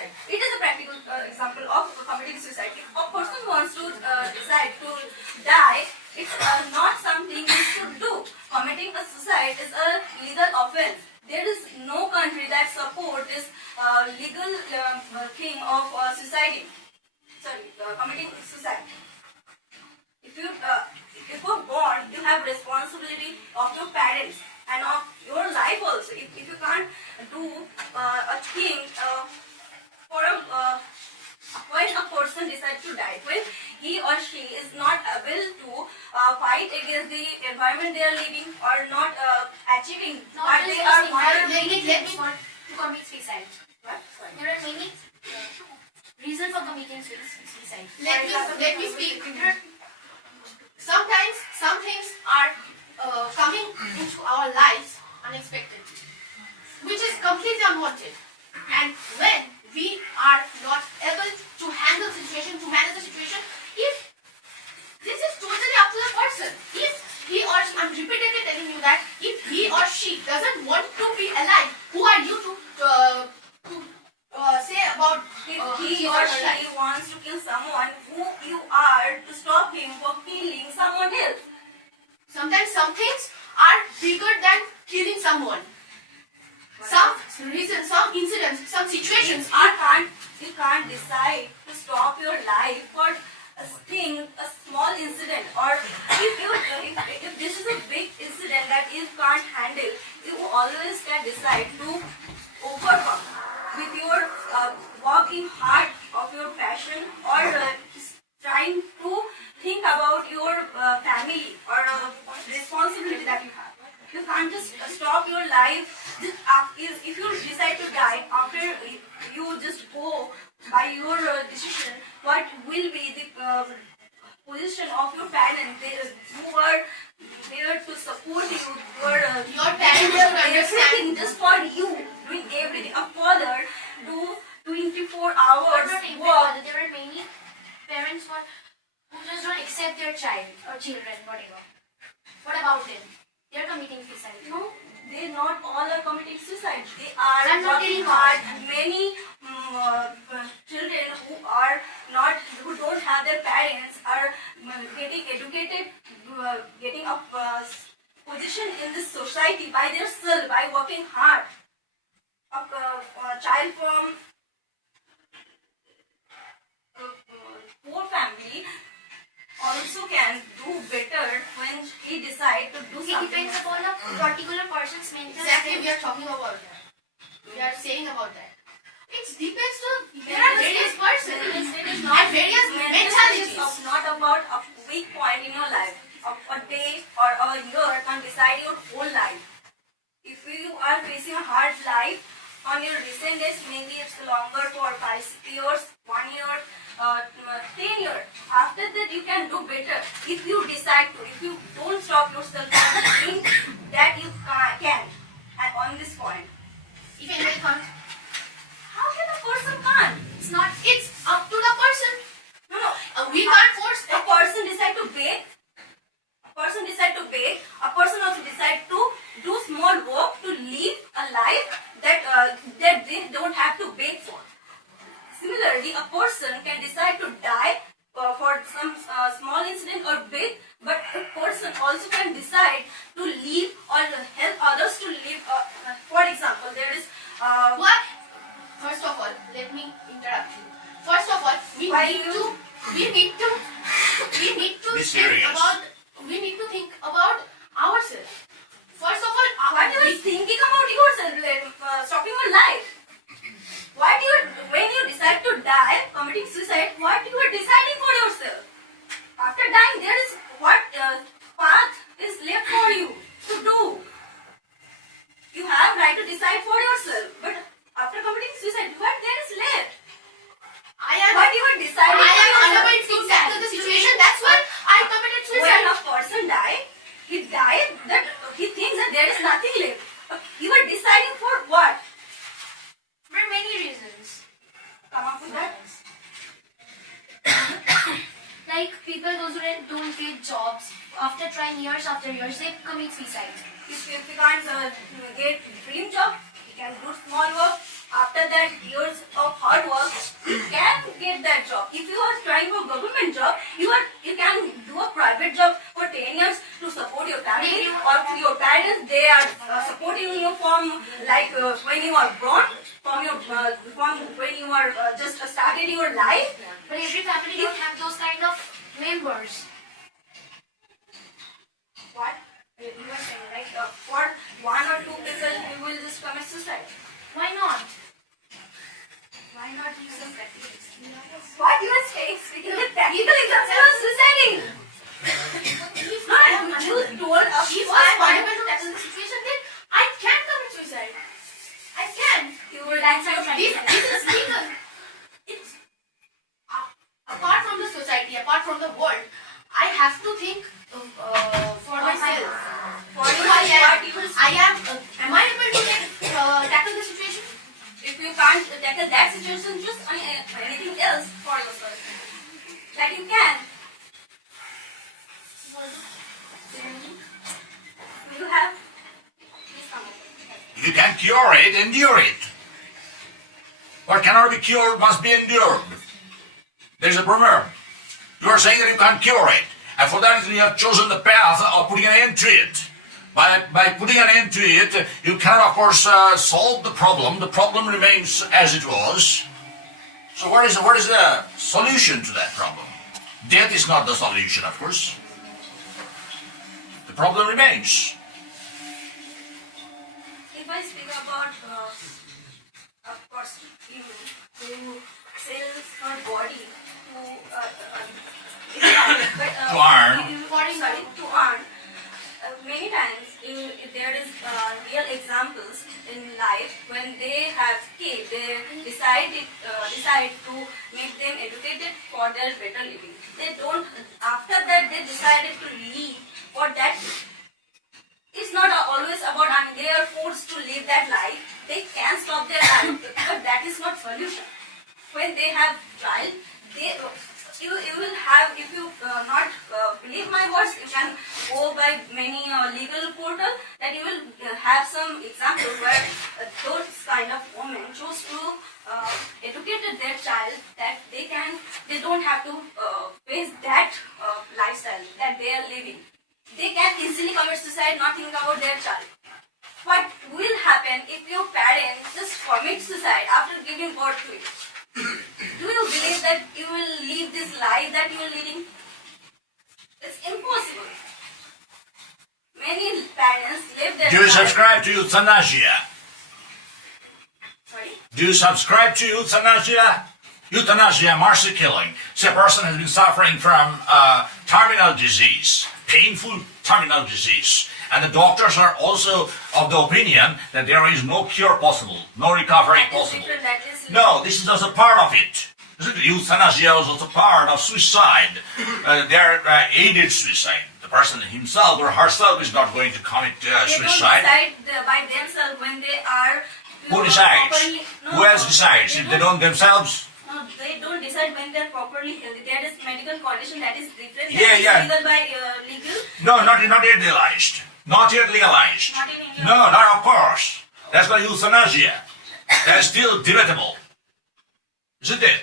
suicide. It is a practical example of committing suicide. If a person wants to decide to die, it's not something you should do. Committing a suicide is a legal offense. There is no country that supports this legal thing of committing suicide. If you're born, you have responsibility of your parents and of your life also. If you can't do a thing when a person decides to die, when he or she is not able to fight against the environment they are living or not achieving what they are wanting to commit suicide. What? There are many reasons for committing suicide. Let me speak. Sometimes some things are coming into our lives unexpectedly, which is completely unwanted. And when we are not able to handle the situation, to manage the situation, if this is totally up to the person. If he or she, I'm repeatedly telling you that if he or she doesn't want to be alive, who are you to say about if he or she wants to kill someone, who you are to stop him from killing someone else? Sometimes some things are bigger than killing someone. Some reasons, some incidents, some situations are. You can't decide to stop your life for a thing, a small incident, or if this is a big incident that you can't handle, you always can decide to overcome with your working hard of your passion or trying to think about your family or responsibility that you have. You can't just stop your life. If you decide to die after you just go by your decision, what will be the position of your parents? Who are there to support you? Your parents should understand. Just for you, doing everything. A father do 24 hours work. There are many parents who just don't accept their child or children, whatever. What about them? They are committing suicide. No, they not all are committing suicide. They are working hard. Many children who don't have their parents are getting educated, getting a position in this society by themselves, by working hard. A child from poor family also can do better when he decides to do it something. It depends upon a particular person's mental Exactly, state. we are talking about that. We are saying about that. It depends on there are various persons and various mentalities. It's not about a weak point in your life. A day or a year can decide your whole life. If you are facing a hard life on your recent days, maybe it's longer for 5 years, 1 year, 10 years. After that, you can do better. If you decide to, if you don't stop yourself from doing that, you can. And on this point, If anybody can't, how can a person can't? it's up to the person. No. We can't force A person decide to bake. A person decide to bake. A person also decide to do small work to live a life that they don't have to bake for. Similarly, a person can decide to die for some small incident or big, but a person also can decide to live or help others to live. For example, there is what? First of all, let me interrupt you. First of all, we need to think about ourselves. First of all, what you are thinking about yourself, stopping your life. When you decide to die, committing suicide, what you are deciding for yourself? After dying, there is what path is left for you to do. You have right to decide for yourself, but after committing suicide, what there is left? What you are deciding? I am unable to tackle the situation. That's why I committed suicide. When a person died, he died that he thinks that there is nothing left. You are deciding for what? There are many reasons. Come up with that. Like people those who don't get jobs, after trying years after years, they commit suicide. If you can't get dream job, you can do small work. after that years of hard work, you can get that job. If you are trying for government job, you can do a private job for 10 years to support your family, or your parents, they are supporting you from like when you are born, from when you are just started your life. But every family don't have those kind of members. What you are saying, like for 1 or 2 people, you will just commit suicide. Why not? Why not use some practice? What you are saying, speaking with practical examples, you are suiciding. If I am unable to tackle the situation, then I can commit suicide. I can. You will answer This is legal. It's apart from the society, apart from the world, I have to think for myself. For Who you, am I able to tackle the situation? if you can't tackle that situation, just anything else for yourself. That you can. You have. Please come over. You can cure it, endure it. What cannot be cured must be endured. There's a proverb. You are saying that you can't cure it. And for that reason you have chosen the path of putting an end to it. By putting an end to it, you cannot of course solve the problem. The problem remains as it was. So what is the solution to that problem? Death is not the solution, of course. The problem remains. If I speak about, of course, you who sells her body to To earn. To earn. Many times, if there is real examples in life when they have kids, they decide to make them educated for their better living. They don't. After that, they decided to leave for that. It's not always about they are forced to live that life. They can stop their life, but that is not solution. When they have child, you will have, if you not believe my words, you can go by many legal portal that you will have some examples where those kind of women choose to educate their child that they don't have to face that lifestyle that they are living. They can easily commit suicide, not think about their child. What will happen if your parents just commit suicide after giving birth to it? Do you believe that you will live this life that you are living? It's impossible. Many parents live their Do you life. subscribe to euthanasia? Sorry? Do you subscribe to euthanasia? Euthanasia, mercy killing. Say a person has been suffering from terminal disease, painful terminal disease. And the doctors are also of the opinion that there is no cure possible, no recovery That is possible. different. That is No, this is also part of it. Euthanasia is also part of suicide. They're aided suicide. The person himself or herself is not going to commit They don't suicide. decide by themselves when they are. Who decides? properly- Who else decides? If they don't themselves? No, they don't decide when they're properly healthy. There is medical condition that is different. Yeah, that is yeah. Legal by legal. No, not yet legalized. Not yet legalized. Not in India. No, not of course. That's called euthanasia. That's still debatable. Isn't it?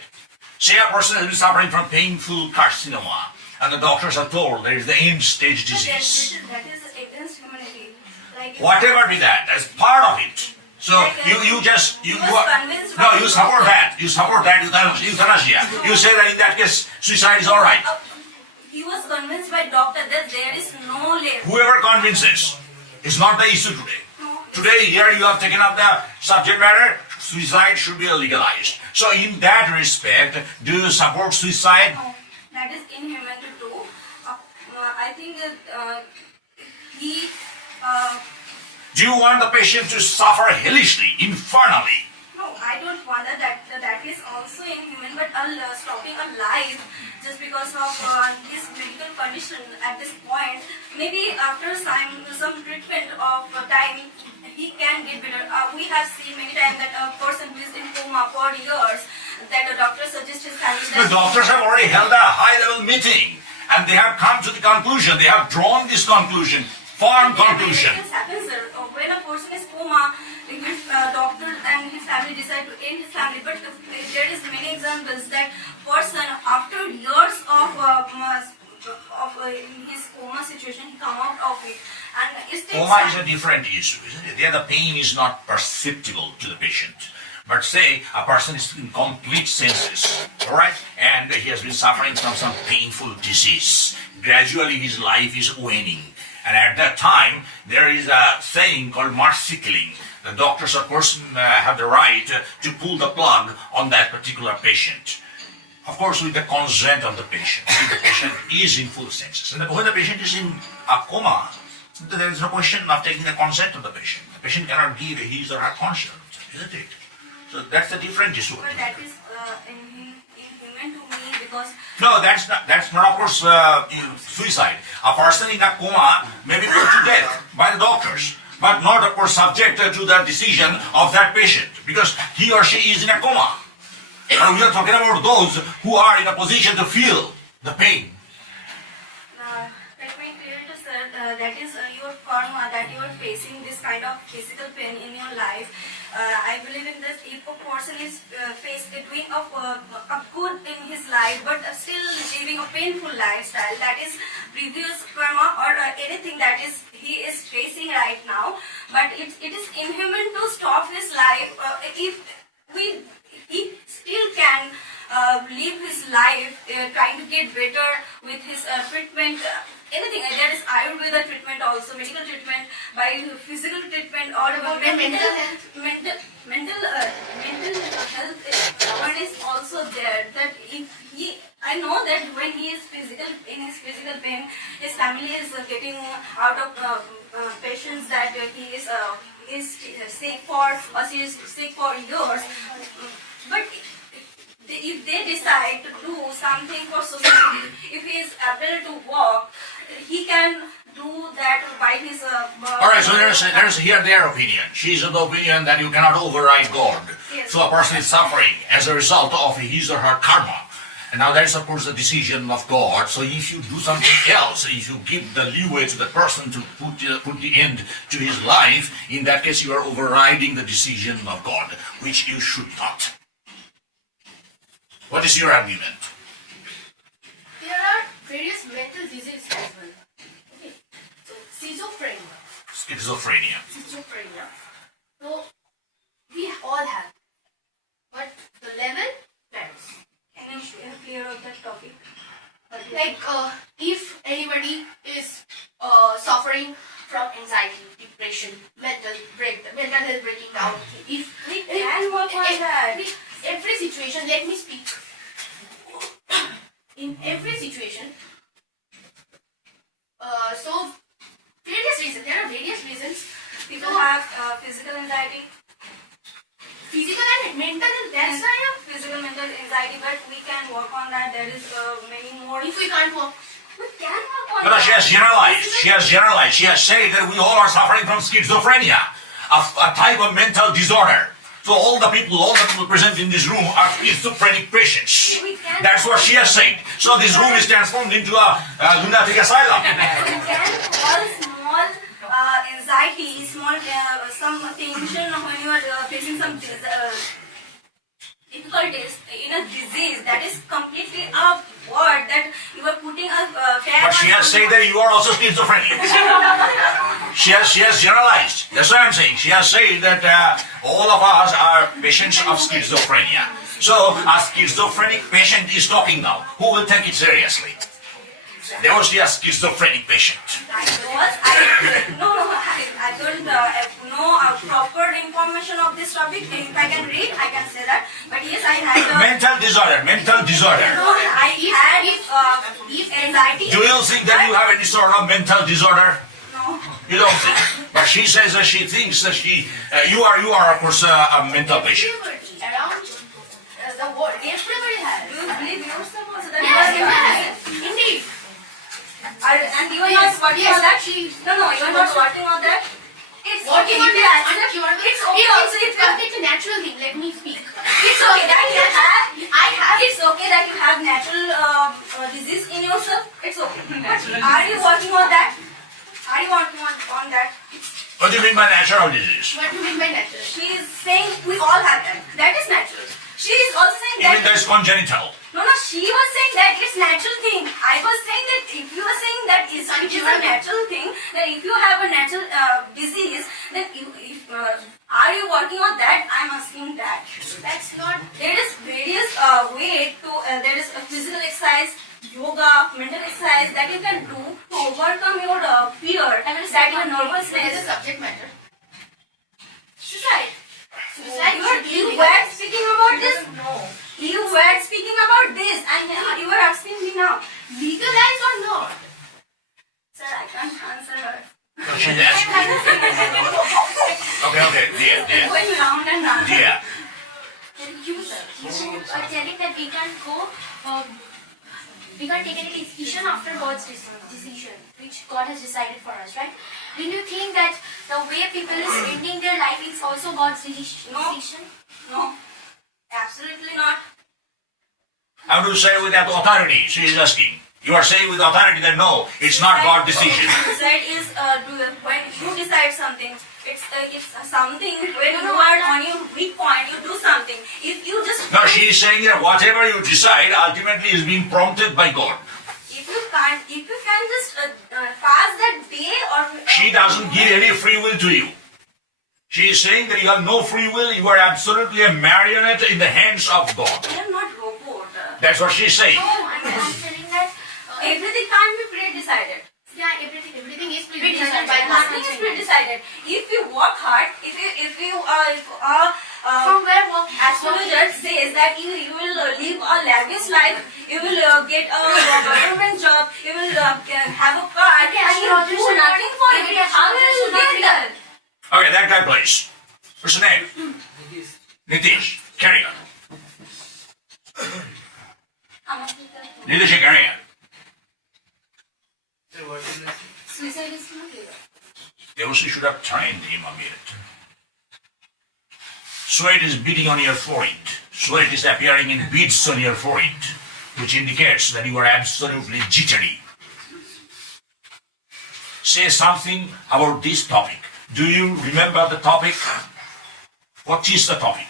Say a person has been suffering from painful carcinoma, and the doctors are told there is the end-stage disease. That is against humanity. Like Whatever be that, that's part of it. So you support that. You support that euthanasia. You say that in that case, suicide is all right. He was convinced by doctor that there is no label. Whoever convinces is not the issue today. No. Today, here you have taken up the subject matter, suicide should be legalized. So in that respect, do you support suicide? No, that is inhuman to do. I think he. Do you want the patient to suffer hellishly, infernally? No, I don't want that. That is also inhuman. But stopping a life just because of his medical condition at this point, maybe after some treatment of time, he can get better. We have seen many times that a person who is in coma for years, that the doctor suggests his family The that doctors have already held a high-level meeting, and they have come to the conclusion, they have drawn this conclusion, firm conclusion. This happens, sir. When a person is coma, his doctor and his family decide examples that person after years of his coma situation, he come out of it, and it takes Coma is time. a different issue, isn't it? There the pain is not perceptible to the patient. But say a person is in complete senses, alright, and he has been suffering from some painful disease. Gradually his life is waning. And at that time, there is a saying called mercy killing. The doctors, of course, have the right to pull the plug on that particular patient. Of course, with the consent of the patient. If the patient is in full senses. And when the patient is in a coma, there is no question of taking the consent of the patient. The patient cannot give his or her consent, isn't it? So that's a different issue. But that is inhuman to me because No, that's not of course suicide. A person in a coma may be put to death by the doctors, but not of course subject to the decision of that patient because he or she is in a coma. And we are talking about those who are in a position to feel the pain. let me clear it, sir. That is your karma that you are facing this kind of physical pain in your life. I believe in this. If a person is doing a good in his life, but still living a painful lifestyle, that is previous karma or anything that is he is facing right now. But it is inhuman to stop his life if he still can live his life trying to get better with his treatment. Anything, there is Ayurveda treatment also, medical treatment, by physical treatment or mental health awareness also there. That if I know that when he is in his physical pain, his family is getting out of patients that he is sick for or she is sick for years. But if they decide to do something for society, if he is able to walk, he can do that by his. Alright, so there's here their opinion. She's of the opinion that you cannot override God. Yes. So a person is suffering as a result of his or her karma. And now there's of course the decision of God. So if you do something else, if you give the leeway to the person to put the end to his life, in that case you are overriding the decision of God, which you should not. What is your argument? There are various mental diseases as well. Okay. So schizophrenia. Schizophrenia. So we all have, but the level varies. Can you clear out that topic? Like if anybody is suffering from anxiety, depression, mental health breaking down, if We can work on that. every situation, let me speak. In every situation, so there are various reasons. People have physical anxiety, Physical and mental health, that's why physical mental anxiety, but we can work on that. There is many more. if we can't work, We can work on No, that. she has generalized. She has said that we all are suffering from schizophrenia, a type of mental disorder. So all the people present in this room are schizophrenic patients. That's what she has said. So this room is transformed into a lunatic asylum. We can call small anxiety, some tension when you are facing some difficulties in a disease. That is completely a word that you are putting a tag But she on has said that someone. you are also schizophrenic. She has generalized. That's what I'm saying. She has said that all of us are patients of schizophrenia. So a schizophrenic patient is talking now. Who will take it seriously? There was a schizophrenic patient. I don't know proper information of this topic. If I can read, I can say that. But yes, I had Mental disorder. I had anxiety. Do you think that you have any sort of mental disorder? No. You don't think. But she says that she thinks that you are of course a mental patient. everybody around the world, everybody has. Do you believe yourself also that Yes, you are yes, indeed. and you are not working on that? No, you are not working on that. It's Working okay. on If you that, accept- uncurable. It's okay also. It's completely natural thing. Let me speak. It's okay that you have. I have. It's okay that you have natural disease in yourself. It's okay. But are you working on that? Are you working on that? What do you mean by natural disease? What do you mean by natural? She is saying we all have that. That is natural. She is also saying Even though that. it's congenital. No, she was saying that it's natural thing. I was saying that if you are saying that it is a natural thing, then if you have a natural disease, then are you working on that? I'm asking that. That's not. There is various way to. There is a physical exercise, yoga, mental exercise that you can do to overcome your fear, that your It's a nervousness. subject matter. Suicide. Suicide should be You legalized. were speaking about this. No. You were speaking about this, and you were asking me now. Legalized or not? Sir, I can't answer her. No, she's asking. Okay, dear. Going round and round. Dear. You are telling that we can go, we can't take any decision after God's decision, which God has decided for us, right? Do you think that the way people is ending their life is also God's decision? No, absolutely not. How do you say with that authority? She is asking. You are saying with authority that no, it's not God's decision. Suicide is when you decide something. It's something when you are on your weak point, you do something. If you just No, she is saying that whatever you decide ultimately is being prompted by God. if you can just pass that day or She doesn't give any free will to you. She is saying that you have no free will, you are absolutely a marionette in the hands of God. I am not robot. That's what she's saying. No, I'm telling that, Everything can't be pre-decided. Yeah, everything is Pre-decided. pre-decided by God. Nothing is pre-decided. If you work hard, if from where work? astrologer says that you will live a lavish life, you will get a government job, you will have a car, Okay, and you astrologers do are not- nothing for every it. How will you astrologer get is not there? Okay, that guy please. What's his name? Nitish. Carry on. Nitish, carry on. Suicide is not legal. They also should have trained him a minute. Sweat is beating on your forehead. Sweat is appearing in beads on your forehead, which indicates that you are absolutely jittery. Say something about this topic. Do you remember the topic? What is the topic?